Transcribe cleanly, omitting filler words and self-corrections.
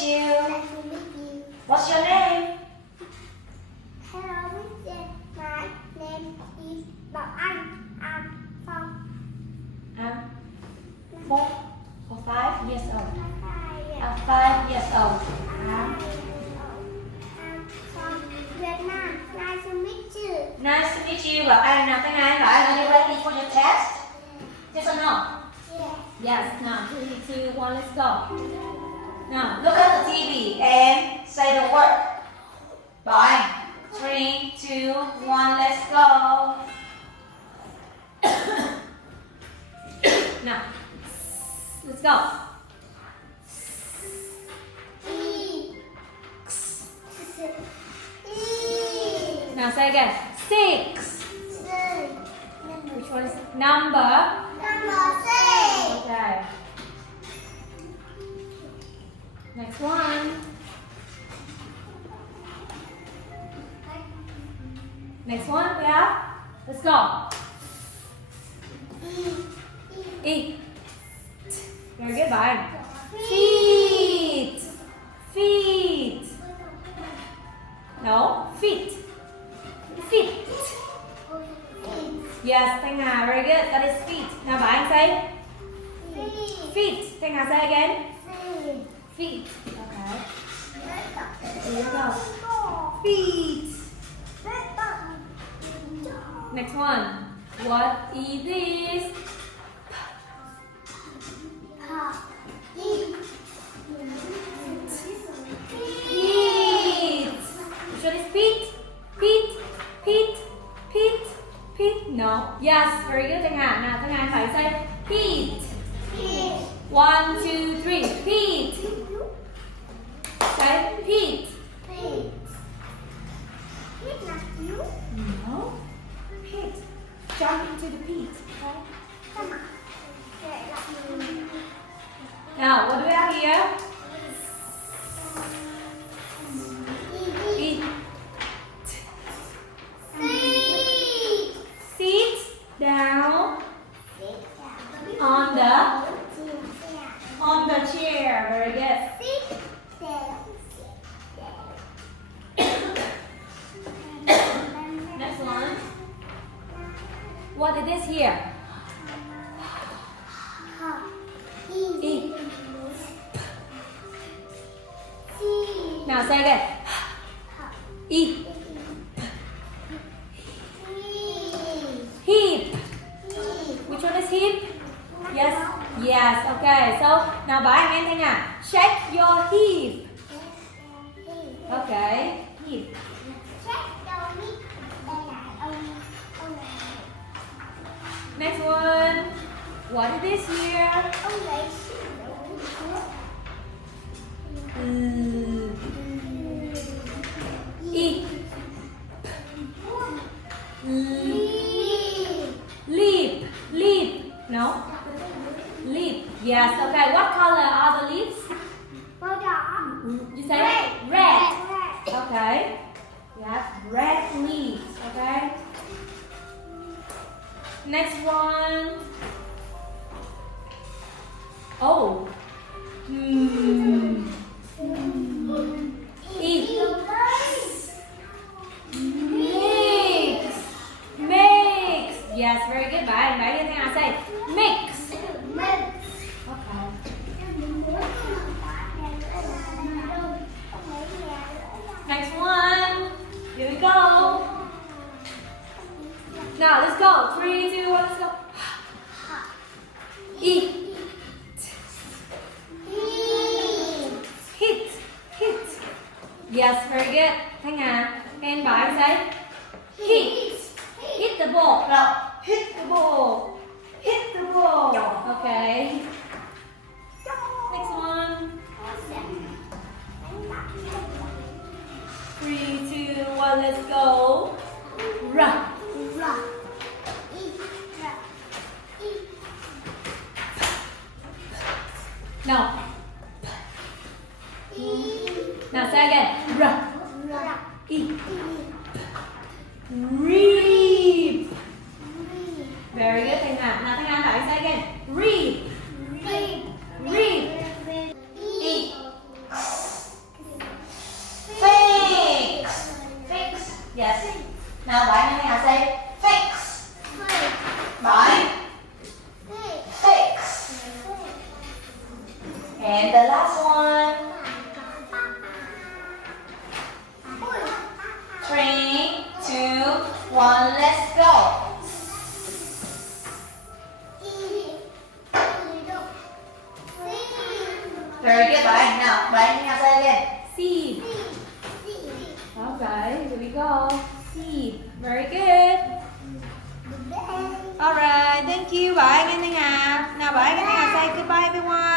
meet you. Nice to meet you. What's your name? Hello, Mr. My name is Bảo Anh. I'm from I'm 4 or 5 years old. Hi. I'm 5 years old. I'm from Vietnam. Nice to meet you. Nice to meet you. Bảo Anh. Now, Thanh Hà, are you ready for your test? Yes or no? Yeah. Yes. Now, 3, 2, 1, let's go. Now, look at the TV and say the word. Bảo Anh. 3, 2, 1, let's go. Now, let's go. E. Now, say again. 6. Which one is number? Number 6. Okay. Next one. Next one we have. Let's go. E. Very good, Bảo Anh. Feet. Feet. No, feet. Feet. Yes, Thanh Hà, very good. That is feet. Now, Bảo Anh say. Feet. Thanh Hà say again. Feet. Okay. Here you go. Feet. Next one. What is this? Feet. Which one is feet? Feet. Feet. Feet. Feet. No. Yes, very good, Thanh Hà. Now, Thanh Hà phải say feet. 1, 2, 3. Feet. Say feet. No. Feet. Jump into the feet. Now, what do we have here? Feet. Sit down on the chair. Very good. Next one. What is this here? E. Now say again. E. Hip. Which one is hip? Yes. Yes. Okay. So now Bảo Anh em Thanh Hà. Shake your hip. Okay. Hip. Next one. What is this here? E. Leap. Leap. No? Leap. Yes. Okay. What color are the leaves? You say red. Okay. Yes. Red leaves. Okay. Next one. Oh. Eat. Mix. Mix. Yes, very good. Bye. Bye. Anything I say? Mix. Okay. Next one. Here we go. Now let's go. 3, 2, 1, let's go. Eat. Hit. Hit. Yes, very good. Thanh Hà. And Bảo Anh say hit. Hit the ball. No. Hit the ball. Hit the ball. Okay. Next one. 3, 2, 1, let's go. Run. No. Now say again. Run. Eat. Reap. Very good, Thanh Hà. Now Thanh Hà phải say again. Reap. Reap. Eat. last one. 3, 2, 1, let's go. Very good, Bảo Anh. Now, Bảo Anh, say again. Seed. Okay, here we go. Seed. Very good. Alright, thank you, Bảo Anh and Thanh Hà. Now, Bảo Anh and Thanh Hà say goodbye, everyone.